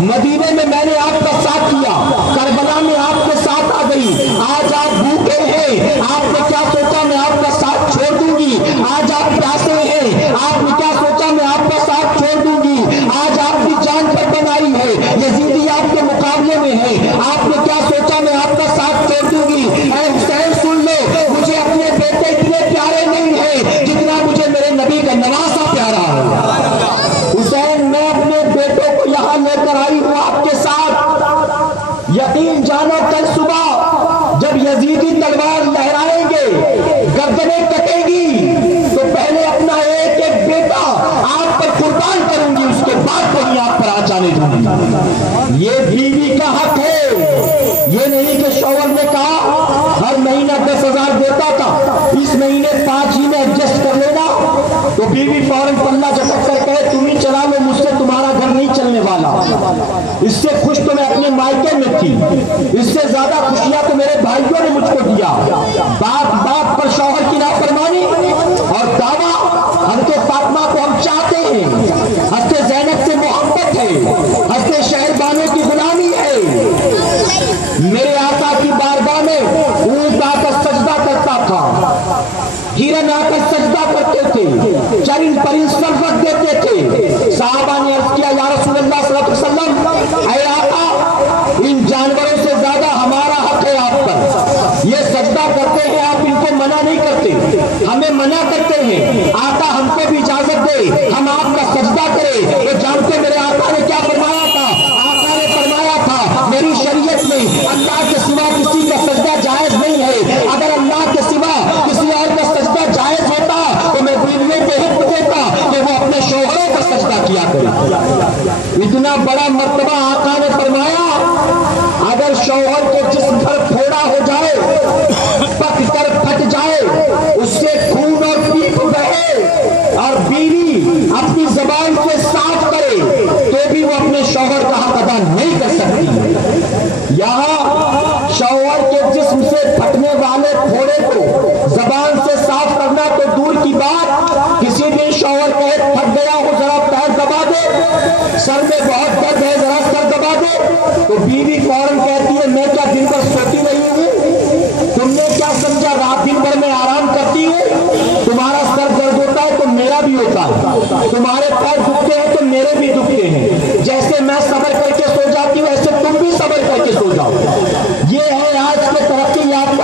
مدینے میں نے آپ کا ساتھ دیا، کربلا میں آپ کے ساتھ آ گئی، آج آپ بھوکے ہیں، آپ نے کیا سوچا میں آپ کا ساتھ چھوڑ دوں گی؟ آج آپ پیاسے ہیں، آپ نے کیا سوچا میں آپ کا ساتھ چھوڑ دوں گی؟ آج آپ کی جان پر بنائی ہے، یزیدی آپ کے مقابلے میں ہے، آپ نے کیا سوچا میں آپ کا ساتھ چھوڑ دوں گی؟ اے حسین سن لو، مجھے اپنے بیٹے اتنے پیارے نہیں ہیں جتنا مجھے میرے نبی کا نواسا پیارا ہے۔ حسین میں اپنے بیٹوں کو یہاں لے کر آئی ہوں آپ کے ساتھ، یقین جانو کل صبح جب یزیدی تلوار لہرائیں گے، گردنیں کٹیں گی، تو پہلے اپنا ایک ایک بیٹا آپ پر قربان کروں گی، اس کے بعد کہیں آپ پر آ جانے دوں گی۔ یہ بیوی کا حق ہے، یہ نہیں کہ شوہر نے کہا ہر مہینہ 10,000 دیتا تھا، اس مہینے 5 ہی میں ایڈجسٹ کر لینا، تو بیوی فوراً پلہ جھٹک کر کہے تم ہی چلا لو، مجھ سے تمہارا گھر نہیں چلنے والا۔ اس سے خوش تو میں اپنے مائکے میں تھی، اس سے زیادہ خوشیاں تو میرے بھائیوں نے مجھ کو دیا۔ باپ باپ پر شوہر کی نافرمانی اور دعویٰ، حضرت فاطمہ کو ہم چاہتے ہیں، حضرت زینب سے محبت ہے، حضرت شہر بانو کی غلامی ہے۔ میرے آقا کی بارگاہ میں اونٹ آ کر سجدہ کرتا تھا، ہرن آ کر سجدہ کرتے تھے، چرند پرند سر رکھ دیتے تھے۔ صحابہ نے عرض کیا یا رسول اللہ صلی اللہ علیہ وسلم، اے آقا ان جانوروں سے زیادہ ہمارا حق ہے آپ پر، یہ سجدہ کرتے ہیں آپ ان کو منع نہیں کرتے، ہمیں منع کرتے ہیں، آقا ہم کو بھی اجازت دے ہم آپ کا سجدہ کریں۔ تو جانتے میرے آقا نے کیا فرمایا تھا؟ آقا نے فرمایا تھا میری شریعت میں اللہ کے سوا کسی کا سجدہ جائز نہیں ہے، اگر اللہ کے سوا کسی اور کا سجدہ جائز ہوتا تو میں بیویوں کو حکم دیتا کہ وہ اپنے شوہروں کا سجدہ کیا کرے۔ اتنا بڑا مرتبہ آقا نے فرمایا اگر شوہر کو جس گھر پھوڑا ہو جائے، پک کر پھٹ جائے، اس سے خون اور پیپ بہے اور بیوی اپنی زبان سے صاف کرے تو بھی وہ اپنے شوہر کا حق ادا نہیں کر سکتی۔ یہاں شوہر کے جسم سے پھٹنے والے پھوڑے کو زبان سے صاف کرنا تو دور کی بات، کسی دن شوہر کہے تھک گیا ہوں ذرا پیر دبا دے، سر میں بہت درد ہے ذرا سر دبا دے، تو بیوی فوراً کہتی ہے میں کیا دن بھر سوتی نہیں ہوں، تم نے کیا سمجھا رات دن بھر میں آرام کرتی ہوں، تمہارا سر درد ہوتا ہے تو میرا بھی ہوتا ہے، تمہارے پیر دکھتے ہیں تو میرے بھی دکھتے ہیں، جیسے میں صبر کر کے سو جاتی ہوں ایسے تم بھی صبر کر کے سو جاؤ۔ یہ ہے آج کے ترقی یافتہ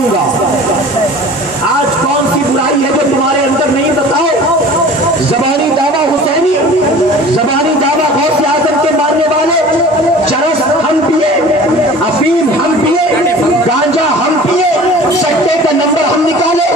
دوں گا۔ آج کون سی برائی ہے جو تمہارے اندر نہیں؟ بتاؤ۔ زبانی دعویٰ حسینی، زبانی دعویٰ غوث اعظم کے ماننے والے، چرس ہم پیے، افیم ہم پیے، گانجا ہم پیے، سٹے کا نمبر ہم نکالے،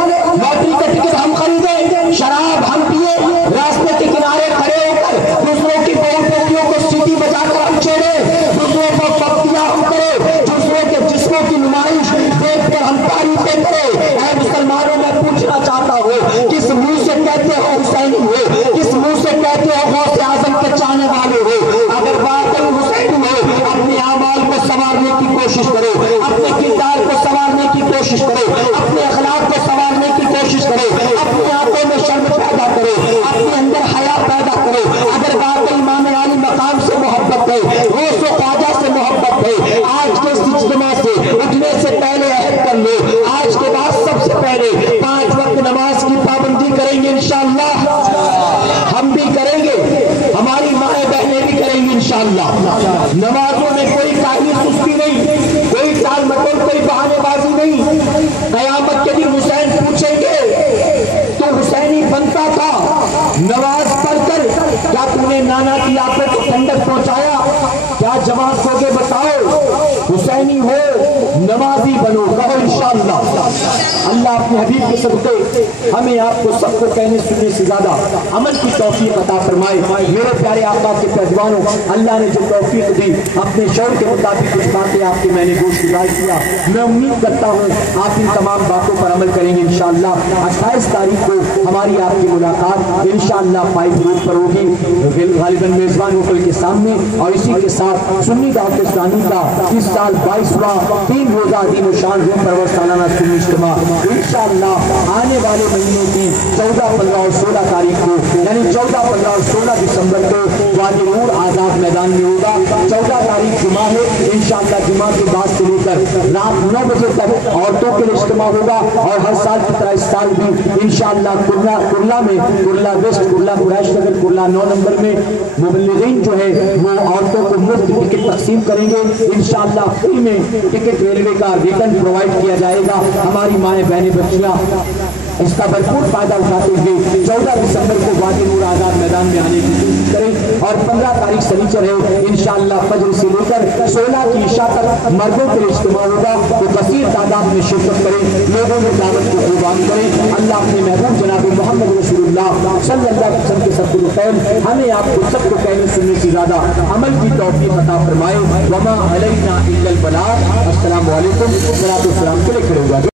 لاٹری کا ٹکٹ ہم خریدے، شراب ہم پیے، راستے کے کنارے کھڑے ہو کر دوسروں کی بہوٹیوں کو سیٹی بجا کر ہم چھوڑے، دوسروں کو پپتیاں ہم کرے، دوسروں کے جسموں کی نمائش دیکھ کر ہم تعریفیں کرے۔ اے مسلمانوں، میں پوچھنا چاہتا ہوں، کس منہ سے کہتے ہو حسینی ہو؟ کس منہ سے کہتے ہو غوث اعظم کے چاہنے والے ہو؟ اگر واقعی حسینی ہو، اپنے اعمال کو سنوارنے کی کوشش کرو، اپنے کردار کو سنوارنے کی کوشش کرو، اپنے اخلاق کو سنوارنے کی کوشش کرو، اپنے آنکھوں میں شرم پیدا کرو، اپنے اندر حیا پیدا کرو۔ اگر واقعی امام عالی مقام سے محبت ہے، غوث و خواجہ سے محبت ہے، آج کے اس اجتماع سے اٹھنے سے پہلے عہد کر لو، آج کے بعد سب سے پہلے 5 وقت نماز کی پابندی کریں گے انشاءاللہ۔ ہم بھی کریں گے، ہماری مائیں بہنیں بھی کریں گی انشاءاللہ۔ نمازوں میں کوئی کاہلی سستی نہیں، کوئی ٹال مٹول، کوئی بہانے بازی نہیں۔ قیامت کے دن حسین پوچھیں گے تو حسینی بنتا تھا نماز پڑھ کر، کیا تم نے نانا کی آنکھوں کو ٹھنڈک پہنچایا؟ کیا جوان سو کے بتاؤ، حسینی ہو نمازی بنو، کہو انشاءاللہ۔ اللہ اپنے حبیب کے صدقے ہمیں آپ کو سب کو کہنے سننے سے زیادہ عمل کی توفیق عطا فرمائے۔ میرے پیارے آقا کے پیروانوں، اللہ نے جو توفیق دی، اپنے شعور کے مطابق کچھ باتیں آپ کے میں نے گوشت گزار کیا، میں امید کرتا ہوں آپ ان تمام باتوں پر عمل کریں گے انشاءاللہ۔ 28 تاریخ کو ہماری آپ کی ملاقات انشاءاللہ 5 روڈ پر ہوگی، غالباً میزبان ہوٹل کے سامنے، اور اسی کے ساتھ سنی دعوت اسلامی کا اس سال 22واں 3 روزہ دین و شان روم پرور سالانہ سنی اجتماع انشاءاللہ آنے والے مہینے کی 14، 15 اور 16 تاریخ کو، یعنی 14، 15 اور 16 دسمبر کو وادی نور آزاد میدان میں ہوگا۔ 14 تاریخ جمعہ ہے، انشاءاللہ جمعہ کے بعد سے لے کر رات 9 بجے تک عورتوں کے لیے اجتماع ہوگا، اور ہر سال کی طرح اس سال بھی انشاءاللہ کرلا میں، کرلا ویسٹ، کرلا قریش نگر، کرلا 9 نمبر میں مبلغین جو ہے وہ عورتوں کو مفت ٹکٹ تقسیم کریں گے انشاءاللہ۔ فری میں ٹکٹ ریلوے کا ریٹرن پرووائڈ کیا جائے گا۔ ہماری مائیں بہنیں بچیاں اس کا بھرپور فائدہ اٹھاتے ہوئے 14 دسمبر کو وادی نور آزاد میدان میں آنے کی کوشش کریں، اور 15 تاریخ سنیچر ہے انشاءاللہ فجر سے لے کر 16 کی عشاء تک مردوں کے اجتماع ہوگا، وہ کثیر تعداد میں شرکت کریں، لوگوں میں دعوت کو قربان کریں۔ اللہ اپنے محبوب جناب محمد رسول اللہ صلی اللہ علیہ وسلم کے سب الخیر ہمیں آپ کو سب کو کہنے سننے سے زیادہ عمل کی توفیق عطا فرمائے۔ وما علینا الا البلاغ۔ السلام علیکم، والصلاۃ والسلام کے لیے کھڑے ہوگا۔